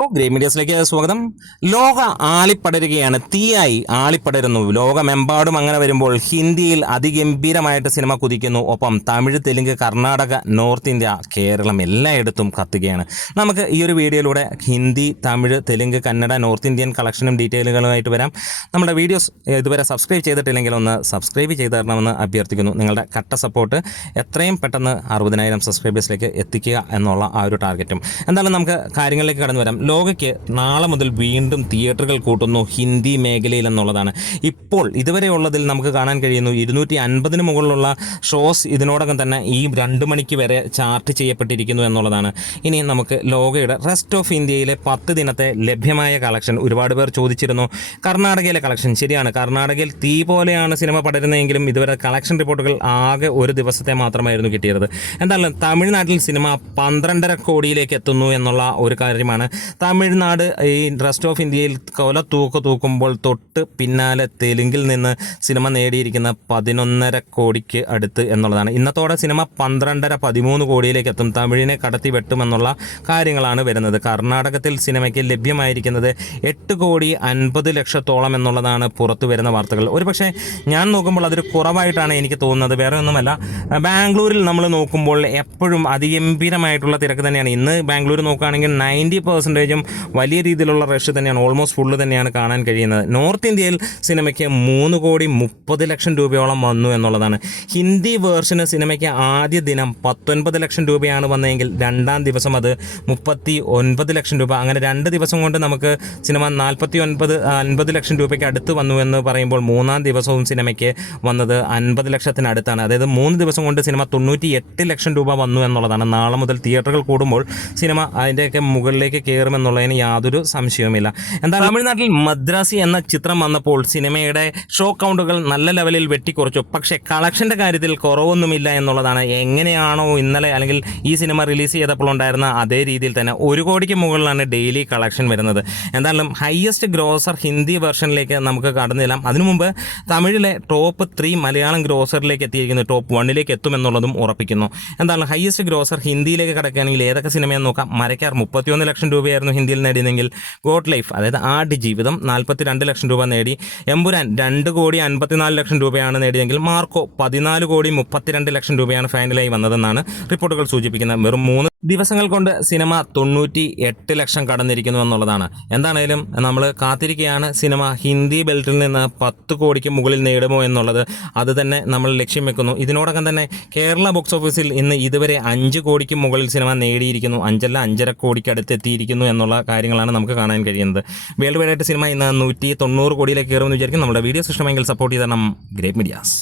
Great മീഡിയസിലേക്ക് സ്വാഗതം. ലോക ആളിപ്പടരുകയാണ്, തീയായി ആളിപ്പടരുന്നു. ലോകമെമ്പാടും അങ്ങനെ വരുമ്പോൾ ഹിന്ദിയിൽ അതിഗംഭീരമായിട്ട് സിനിമ കുതിക്കുന്നു. ഒപ്പം തമിഴ്, തെലുങ്ക്, കർണാടക, നോർത്ത് ഇന്ത്യ, കേരളം എല്ലായിടത്തും കത്തുകയാണ്. നമുക്ക് ഈ ഒരു വീഡിയോയിലൂടെ ഹിന്ദി, തമിഴ്, തെലുങ്ക്, കന്നഡ, നോർത്ത് ഇന്ത്യൻ കളക്ഷനും ഡീറ്റെയിലുകളുമായിട്ട് വരാം. നമ്മുടെ വീഡിയോസ് ഇതുവരെ സബ്സ്ക്രൈബ് ചെയ്തിട്ടില്ലെങ്കിൽ ഒന്ന് സബ്സ്ക്രൈബ് ചെയ്ത് തരണമെന്ന് അഭ്യർത്ഥിക്കുന്നു. നിങ്ങളുടെ കട്ട സപ്പോർട്ട് എത്രയും പെട്ടെന്ന് 60,000 സബ്സ്ക്രൈബേഴ്സിലേക്ക് എത്തിക്കുക എന്നുള്ള ആ ഒരു ടാർഗറ്റും. എന്തായാലും നമുക്ക് കാര്യങ്ങളിലേക്ക് കടന്നു വരാം. ലോകയ്ക്ക് നാളെ മുതൽ വീണ്ടും തിയേറ്ററുകൾ കൂട്ടുന്നു ഹിന്ദി മേഖലയിൽ എന്നുള്ളതാണ്. ഇപ്പോൾ ഇതുവരെ ഉള്ളതിൽ നമുക്ക് കാണാൻ കഴിയുന്നു 250 മുകളിലുള്ള ഷോസ് ഇതിനോടകം തന്നെ ഈ 2 മണിക്ക് വരെ ചാർട്ട് ചെയ്യപ്പെട്ടിരിക്കുന്നു എന്നുള്ളതാണ്. ഇനി നമുക്ക് ലോകയുടെ റെസ്റ്റ് ഓഫ് ഇന്ത്യയിലെ 10 ദിനത്തെ ലഭ്യമായ കളക്ഷൻ. ഒരുപാട് പേർ ചോദിച്ചിരുന്നു കർണാടകയിലെ കളക്ഷൻ. ശരിയാണ്, കർണാടകയിൽ തീ പോലെയാണ് സിനിമ പടരുന്നതെങ്കിലും ഇതുവരെ കളക്ഷൻ റിപ്പോർട്ടുകൾ ആകെ ഒരു ദിവസത്തെ മാത്രമായിരുന്നു കിട്ടിയത്. എന്തായാലും തമിഴ്നാട്ടിൽ സിനിമ 12.5 കോടിയിലേക്ക് എത്തുന്നു എന്നുള്ള ഒരു കാര്യമാണ്. തമിഴ്നാട് ഈ റെസ്റ്റ് ഓഫ് ഇന്ത്യയിൽ തൂക്കുമ്പോൾ തൊട്ട് പിന്നാലെ തെലുങ്കിൽ നിന്ന് സിനിമ നേടിയിരിക്കുന്ന 11.5 കോടിക്ക് അടുത്ത് എന്നുള്ളതാണ്. ഇന്നത്തോടെ സിനിമ 12.5-13 കോടിയിലേക്ക് എത്തും. തമിഴിനെ കടത്തി വെട്ടുമെന്നുള്ള കാര്യങ്ങളാണ് വരുന്നത്. കർണാടകത്തിൽ സിനിമയ്ക്ക് ലഭ്യമായിരിക്കുന്നത് 8,50,00,000 എന്നുള്ളതാണ് പുറത്തു വരുന്ന വാർത്തകൾ. ഒരുപക്ഷെ ഞാൻ നോക്കുമ്പോൾ അതൊരു കുറവായിട്ടാണ് എനിക്ക് തോന്നുന്നത്. വേറെ ഒന്നുമല്ല, ബാംഗ്ലൂരിൽ നമ്മൾ നോക്കുമ്പോൾ എപ്പോഴും അതിഗംഭീരമായിട്ടുള്ള തിരക്ക് തന്നെയാണ്. ഇന്ന് ബാംഗ്ലൂർ നോക്കുകയാണെങ്കിൽ 90% വലിയ രീതിയിലുള്ള റഷ് തന്നെയാണ്, ഓൾമോസ്റ്റ് ഫുള്ള് തന്നെയാണ് കാണാൻ കഴിയുന്നത്. നോർത്ത് ഇന്ത്യയിൽ സിനിമയ്ക്ക് 3,30,00,000 രൂപയോളം വന്നു എന്നുള്ളതാണ്. ഹിന്ദി വേർഷന് സിനിമയ്ക്ക് ആദ്യ ദിനം 19 ലക്ഷം രൂപയാണ് വന്നതെങ്കിൽ രണ്ടാം ദിവസം അത് 39 ലക്ഷം രൂപ. അങ്ങനെ 2 ദിവസം കൊണ്ട് നമുക്ക് സിനിമ 49-50 ലക്ഷം രൂപയ്ക്ക് അടുത്ത് വന്നു എന്ന് പറയുമ്പോൾ മൂന്നാം ദിവസവും സിനിമയ്ക്ക് വന്നത് 50 ലക്ഷത്തിനടുത്താണ്. അതായത് 3 ദിവസം കൊണ്ട് സിനിമ 98 ലക്ഷം രൂപ വന്നു എന്നുള്ളതാണ്. നാളെ മുതൽ തിയേറ്ററുകൾ കൂടുമ്പോൾ സിനിമ അതിൻ്റെയൊക്കെ മുകളിലേക്ക് കയറുമെന്നുള്ളതിന് യാതൊരു സംശയവുമില്ല. എന്താ, തമിഴ്നാട്ടിൽ മദ്രാസി എന്ന ചിത്രം വന്നപ്പോൾ സിനിമയുടെ ഷോ കൗണ്ടുകൾ നല്ല ലെവലിൽ വെട്ടിക്കുറച്ചു. പക്ഷേ കളക്ഷൻ്റെ കാര്യത്തിൽ കുറവൊന്നുമില്ല എന്നുള്ളതാണ്. എങ്ങനെയാണോ ഇന്നലെ അല്ലെങ്കിൽ ഈ സിനിമ റിലീസ് ചെയ്തപ്പോൾ ഉണ്ടായിരുന്ന അതേ രീതിയിൽ തന്നെ 1 കോടിക്ക് മുകളിലാണ് ഡെയിലി കളക്ഷൻ വരുന്നത്. എന്തായാലും ഹയസ്റ്റ് ഗ്രോസർ ഹിന്ദി വെർഷനിലേക്ക് നമുക്ക് കടന്നു ചെല്ലാം. അതിനു മുമ്പ് തമിഴിലെ ടോപ്പ് 3 മലയാളം ഗ്രോസറിലേക്ക് എത്തിയിരിക്കുന്നു. ടോപ്പ് 1ലേക്ക് എത്തുമെന്നുള്ളതും ഉറപ്പിക്കുന്നു. എന്താണ് ഹയസ്റ്റ് ഗ്രോസർ ഹിന്ദിയിലേക്ക് കിടക്കുകയാണെങ്കിൽ ഏതൊക്കെ സിനിമയെന്ന് നോക്കാം. മരക്കാർ 31 ലക്ഷം രൂപയായിരുന്നു ഹിന്ദിയിൽ നേടിയതെങ്കിൽ ഗോഡ് ലൈഫ്, അതായത് ആട് ജീവിതം 42 ലക്ഷം രൂപ നേടി. എമ്പുരാൻ 2,54 ലക്ഷം രൂപയാണ് നേടിയതെങ്കിൽ മാർക്കോ 14,32 ലക്ഷം രൂപയാണ് ഫൈനലായി വന്നതെന്നാണ് റിപ്പോർട്ടുകൾ സൂചിപ്പിക്കുന്നത്. വെറും 3 ദിവസങ്ങൾ കൊണ്ട് സിനിമ 98 ലക്ഷം കടന്നിരിക്കുന്നു എന്നുള്ളതാണ്. എന്താണേലും നമ്മൾ കാത്തിരിക്കുകയാണ് സിനിമ ഹിന്ദി ബെൽറ്റിൽ നിന്ന് 10 കോടിക്ക് മുകളിൽ നേടുമോ എന്നുള്ളത്. അത് തന്നെ നമ്മൾ ലക്ഷ്യം വെക്കുന്നു. ഇതിനോടകം തന്നെ കേരള ബോക്സ് ഓഫീസിൽ ഇന്ന് ഇതുവരെ 5 കോടിക്ക് മുകളിൽ സിനിമ നേടിയിരിക്കുന്നു. 5.5 കോടിക്ക് അടുത്തെത്തിയിരിക്കുന്നു എന്നുള്ള കാര്യങ്ങളാണ് നമുക്ക് കാണാൻ കഴിയുന്നത്. വേൾഡ് വൈഡായിട്ട് സിനിമ ഇന്ന് 190 കോടിയിലേക്ക് കയറുമെന്ന് വിചാരിക്കും. നമ്മുടെ വീഡിയോസ് ഇഷ്ടമെങ്കിൽ സപ്പോർട്ട് ചെയ്ത് തരണം. Great medias.